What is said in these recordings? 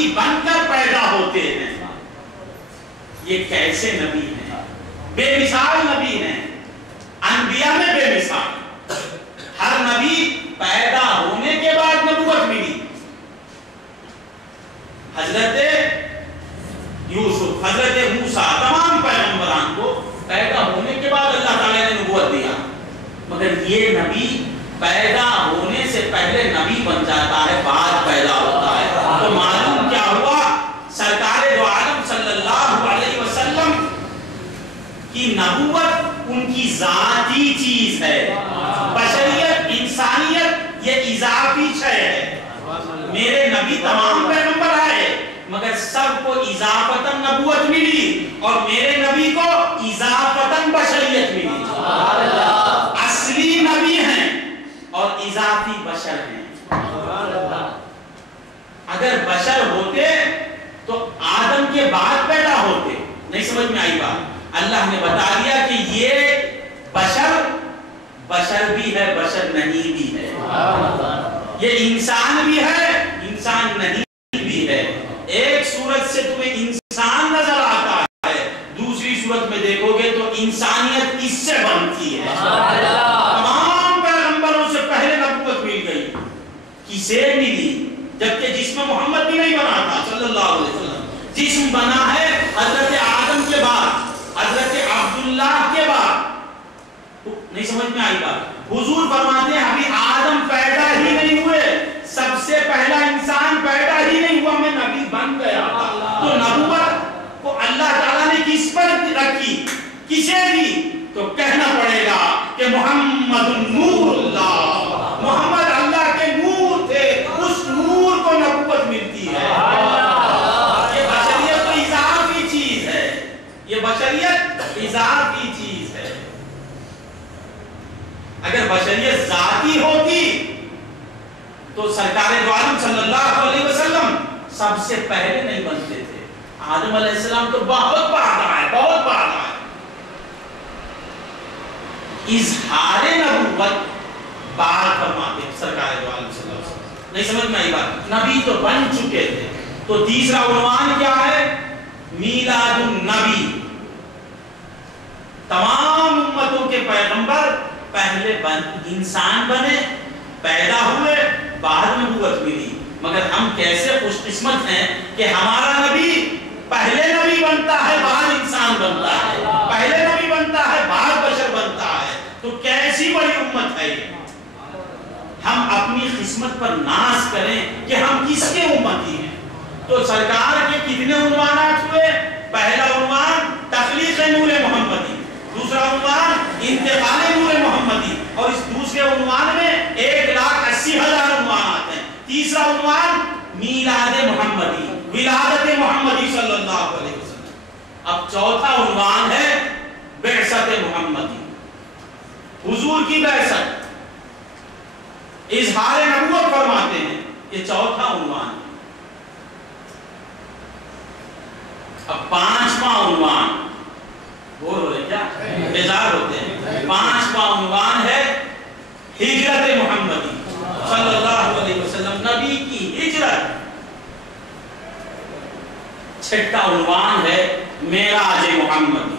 نبی بن کر پیدا ہوتے ہیں. یہ کیسے نبی ہیں؟ بے مثال نبی ہیں، انبیاء میں بے مثال. ہر نبی پیدا ہونے کے بعد نبوت ملی. حضرت یوسف، حضرت موسیٰ، تمام پیغمبران کو پیدا ہونے کے بعد اللہ تعالیٰ نے نبوت دیا. مگر یہ نبی پیدا ہونے سے پہلے نبی بن جاتا ہے، بعد پیدا ہوتا ہے. تو معلوم کیا ہوا؟ سرکار دو عالم صلی اللہ علیہ وسلم کی نبوت ان کی ذاتی چیز ہے. بشریت، انسانیت یہ اضافی شے ہے. میرے نبی تمام پیغمبر آئے مگر سب کو اضافتاً نبوت ملی، اور میرے نبی کو اضافتاً بشریت ملی. اصلی نبی ہیں اور اضافی بشر ہیں. اگر بشر ہوتے تو آدم کے بعد پیدا ہوتے. نہیں سمجھ میں آئی بات؟ اللہ نے بتا دیا کہ یہ بشر بھی ہے، بشر نہیں بھی ہے. یہ انسان بھی ہے، انسان نہیں بھی ہے. ایک صورت سے تمہیں انسان نظر آتا ہے، دوسری صورت میں دیکھو گے تو انسانیت اس سے بنتی ہے. تمام پیغمبروں سے پہلے نبوت مل گئی. کسے ملی؟ جبکہ جسم محمد بھی نہیں بنا تھا صلی اللہ علیہ وسلم. جسم بنا ہے حضرت آدم کے بعد، حضرت عبداللہ کے بعد. نہیں سمجھ میں آئی بات؟ حضور فرماتے ہیں ابھی آدم پیدا ہی نہیں ہوئے، سب سے پہلا انسان پیدا ہی نہیں ہوا، میں نبی بن گیا. تو نبوت کو اللہ تعالیٰ نے کس پر رکھی، کسے دی؟ تو کہنا پڑے گا کہ محمد نور اللہ، محمد اللہ کے نور تھے، اس نور کو نبوت ملتی ہے. یہ بشریت تو اضافی چیز ہے، یہ بشریت اضافی چیز ہے. اگر بشریت ذاتی ہوتی تو سرکار دو عالم صلی اللہ علیہ وسلم سب سے پہلے نہیں بنتے تھے. آدم علیہ السلام تو بہت بعد آئے، بہت بعد آئے. اظہار نبوت بعد فرماتے ہیں سرکار دو عالم صلی اللہ علیہ وسلم. نہیں سمجھ میں آئی بات؟ نبی تو بن چکے تھے. تو تیسرا عنوان کیا ہے؟ میلاد النبی. تمام امتوں کے پیغمبر پہلے انسان بنے، پیدا ہوئے، بعد نبوت ملی. مگر ہم کیسے خوش قسمت ہیں کہ ہمارا نبی پہلے نبی بنتا ہے، بعد انسان بنتا ہے، پہلے نبی بنتا ہے، بعد بشر بنتا ہے. تو کیسی بڑی امت ہے یہ. ہم اپنی قسمت پر ناز کریں کہ ہم کس کے امتی ہیں. تو سرکار کے کتنے عنوانات ہوئے؟ پہلا عنوان تخلیق نور محمدی، دوسرا عنوان انتقال نور محمدی، اور اس دوسرے عنوان میں 1,80,000 عنوانات ہیں. تیسرا عنوان میلاد محمدی، ولادت محمدی صلی اللہ علیہ وسلم. اب چوتھا عنوان ہے بعثت محمدی، حضور کی بعثت، اظہار نبوت فرماتے ہیں. یہ چوتھا عنوان ہے. اب پانچواں عنوان، بول ہو رہے کیا؟ بیزار ہوتے ہیں. پانچواں عنوان ہے ہجرت محمدی صلی اللہ علیہ وسلم، نبی کی ہجرت. چھٹا عنوان ہے معراج محمدی.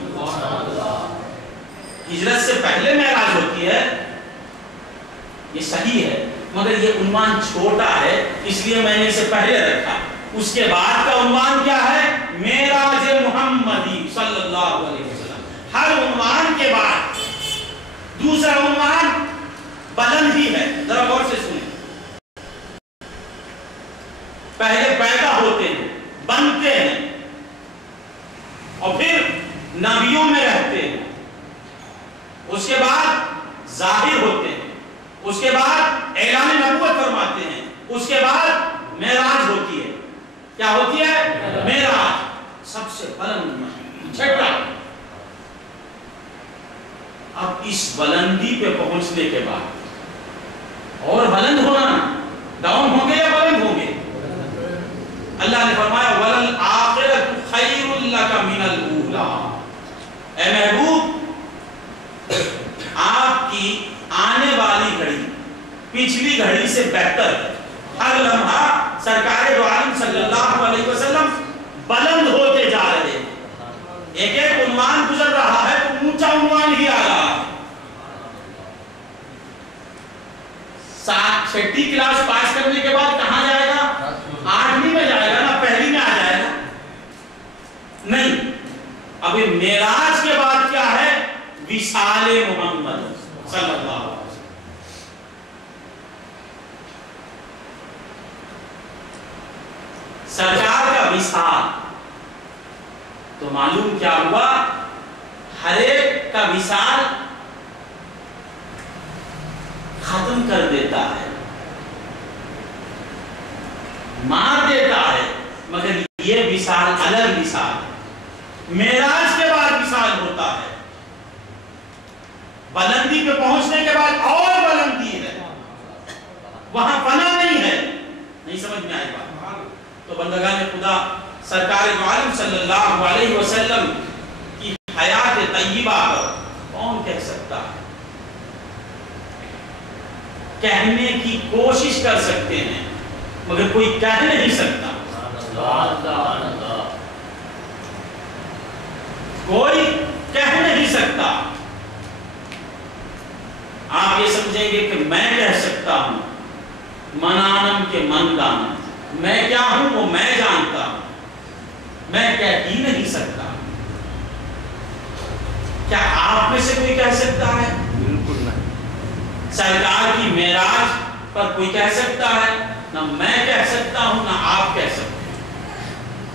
ہجرت سے پہلے معراج ہوتی ہے، یہ صحیح ہے، مگر یہ عنوان چھوٹا ہے اس لیے میں نے اسے پہلے رکھا. اس کے بعد کا عنوان کیا ہے؟ معراج محمدی صلی اللہ علیہ وسلم. ہر عنوان کے بعد دوسرا عنوان بلند ہی ہے. ذرا غور سے سنیں. پہلے پیدا ہوتے ہیں، بنتے ہیں، اور پھر نبیوں میں رہتے ہیں. اس کے بعد ظاہر ہوتے ہیں، اس کے بعد اعلان نبوت فرماتے ہیں، اس کے بعد معراج ہوتی ہے. کیا ہوتی ہے؟ معراج. سب سے بلند چھٹا. اب اس بلندی پہ پہنچنے کے بعد اور بلند ہونا، ڈاؤن ہوں گے یا بلند ہوں گے؟ اللہ نے فرمایا وَلَلْآخِرَةُ خَيْرٌ لَكَ مِنَ الْأُولَىٰ. اے محبوب، آپ کی آنے والی گھڑی پچھلی گھڑی سے بہتر ہے. ہر لمحہ سرکار دو عالم صلی اللہ علیہ وسلم بلند ہوتے جا رہے ہیں. ایک ایک عنوان گزر رہا ہے تو اونچا عنوان ہی آ رہا ہے. 6ٹھی کلاس پاس کرنے کے بعد کہاں جائے گا؟ 8ویں میں جائے گا نا، پہلی میں آ جائے گا نہیں. ابھی معراج کے بعد کیا ہے؟ وصال محمد صلی اللہ علیہ وسلم. سرکار کا وصال تو معلوم کیا ہوا؟ ہر ایک کا وصال ختم کر دیتا ہے، مار دیتا ہے، مگر یہ وصال الگ وصال ہے. معراج کے بعد وصال ہوتا ہے، بلندی پہ پہنچنے کے بعد اور بلندی ہے، وہاں فنا نہیں ہے. نہیں سمجھ میں آئی بات؟ تو بندگان خدا سرکار دو عالم صلی اللہ علیہ وسلم کی حیات طیبہ پر کون کہہ سکتا ہے؟ کہنے کی کوشش کر سکتے ہیں مگر کوئی کہہ نہیں سکتا. کوئی کہہ نہیں سکتا. آپ یہ سمجھیں گے کہ میں کہہ سکتا ہوں، منانم کے من دانم، میں کیا ہوں وہ میں جانتا ہوں، میں کہہ ہی نہیں سکتا. کیا آپ میں سے کوئی کہہ سکتا ہے؟ بالکل نہیں. سرکار کی معراج پر کوئی کہہ سکتا ہے؟ نہ میں کہہ سکتا ہوں نہ آپ کہہ سکتے ہیں.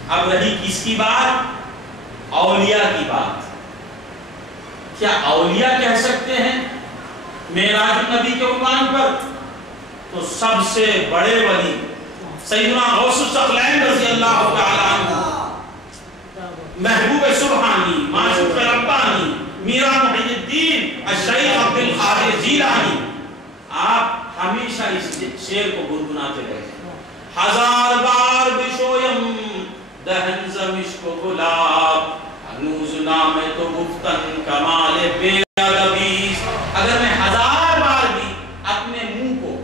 اب رہی کس کی بات؟ اولیاء کی بات. کیا اولیاء کہہ سکتے ہیں معراج النبی کے عنوان پر؟ تو سب سے بڑے ولی سیدنا غوث الثقلین رضی اللہ تعالیٰ عنہ، محبوب سبحانی، معشوق ربانی، میرا محی الدین الشیخ عبد القادر جیلانی، آپ ہمیشہ اس شعر کو گنگناتے رہتے ہیں. 1000 بار بشویم دہن زمشک و گلاب، ہنوز نام تو گفتن کمال بے ادبیست. اگر میں 1000 بار بھی اپنے منہ کو،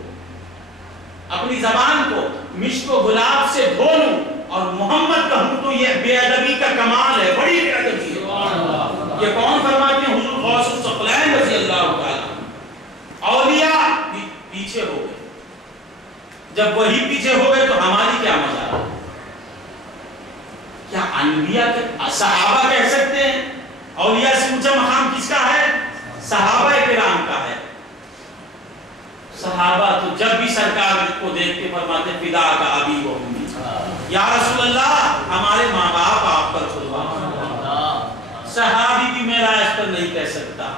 اپنی زبان کو مشک و گلاب سے دھو لوں اور محمد کہوں تو یہ بے ادبی کا کمال ہے، بڑی بے ادبی ہے. یہ کون فرماتے ہیں؟ حضور غوث الثقلین رضی اللہ تعالیٰ. اولیاء پیچھے ہو گئے. جب وہی پیچھے ہو گئے تو ہماری کیا مزہ؟ کیا انبیاء کے صحابہ کہہ سکتے ہیں؟ اولیاء سے اونچا مقام کس کا ہے؟ صحابہ کرام کا ہے. صحابہ تو جب بھی سرکار کو دیکھ کے فرماتے فدا کا ابی و امی، یا رسول اللہ ہمارے ماں باپ آپ پر قربان. صحابی بھی معراج پر نہیں کہہ سکتا.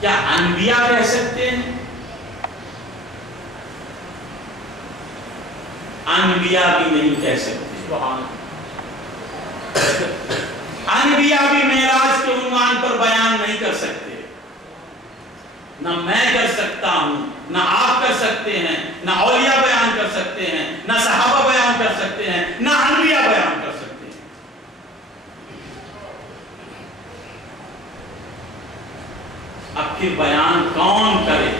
کیا انبیاء کہہ سکتے ہیں؟ انبیاء بھی نہیں کہہ سکتے. انبیاء بھی معراج کے عنوان پر بیان نہیں کر سکتے. نہ میں کر سکتا ہوں، نہ آپ کر سکتے ہیں، نہ اولیاء بیان کر سکتے ہیں، نہ صحابہ بیان کر سکتے ہیں، نہ انبیاء بیان کر سکتے ہیں. اب پھر بیان کون کرے؟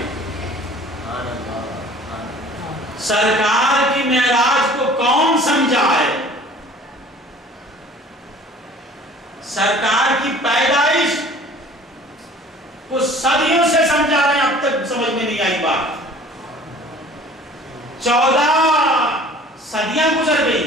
سرکار کی معراج کو کون سمجھائے؟ سرکار کی پیدائش کو صدیوں سے سمجھا رہے ہیں، اب تک سمجھ میں نہیں آئی بات. 14 صدیاں گزر گئی.